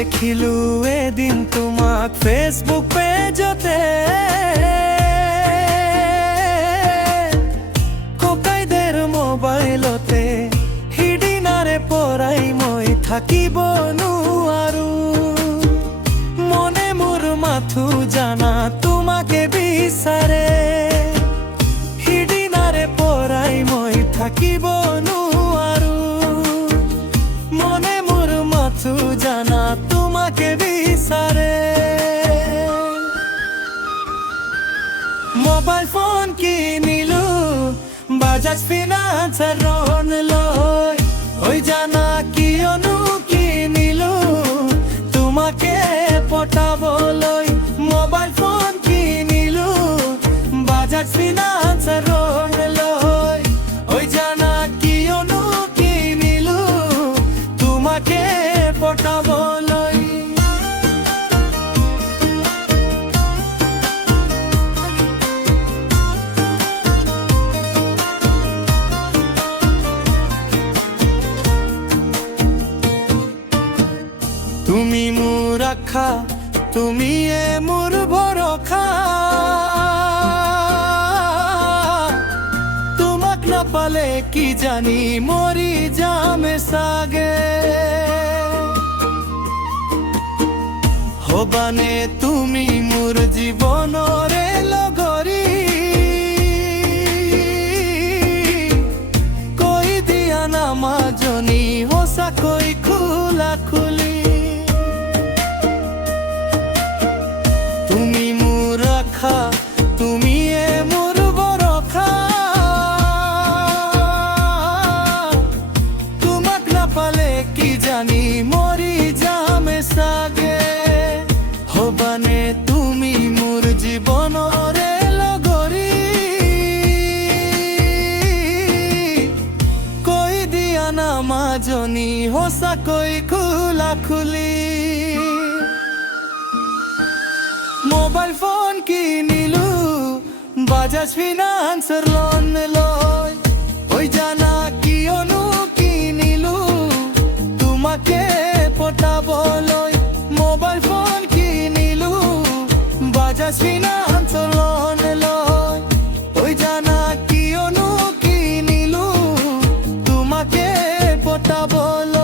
দেখিলু এদিন তোমাক ফেসবুক পেজতে, ককাইদের মোবাইলতে হিডিনারে পরাই মই থাকিব নোৱাৰো। মনে মোৰ মাথো জানা তোমাকে বিচাৰে, হিডিনারে পরাই মই থাকিব নোৱাৰো। মনে মোৰ মাথো জানা তোমাকে বিচাৰে। মোবাইল ফোন কিনিলো বাজাজ ফিনান্সৰ লোন লৈ, ওই জানা কিয়নো কিনিলো তোমাকে পটাবলৈ। মোবাইল ফোন কিনিলো বাজাজ ফিনান্সৰ লোন লৈ, ওই জানা কিয়নো কিনিলো তোমাকে পটাবলৈ। তুমি মোৰ আশা, তুমিয়ে মোৰ ভৰসা, তোমাক নাপালে কি জানি মৰি যামে চাগে। হবানে তুমি মোৰ জীৱনৰে লগৰী, কৈ দিয়া না মাজনী সঁচাকৈ খোলা খুলি। তুমি মোৰ আশা, তুমিয়ে মোৰ ভৰসা, তোমাক নাপালে কি জানি মৰি যামে চাগে। হবানে তুমি মোৰ জীৱনৰে লগৰী, কৈ দিয়া না মাজনী সঁচাকৈ খোলা খুলি। মোবাইল ফোন কিনিলো বাজাজ ফিনান্সৰ লোন লৈ, ওই জানা কিয়নো কিনিলো তোমাকে পটাবলৈ। মোবাইল ফোন কিনিলো বাজাজ ফিনান্সৰ লোন লৈ, ওই জানা কিয়নো কিনিলো তোমাকে পটাবলৈ।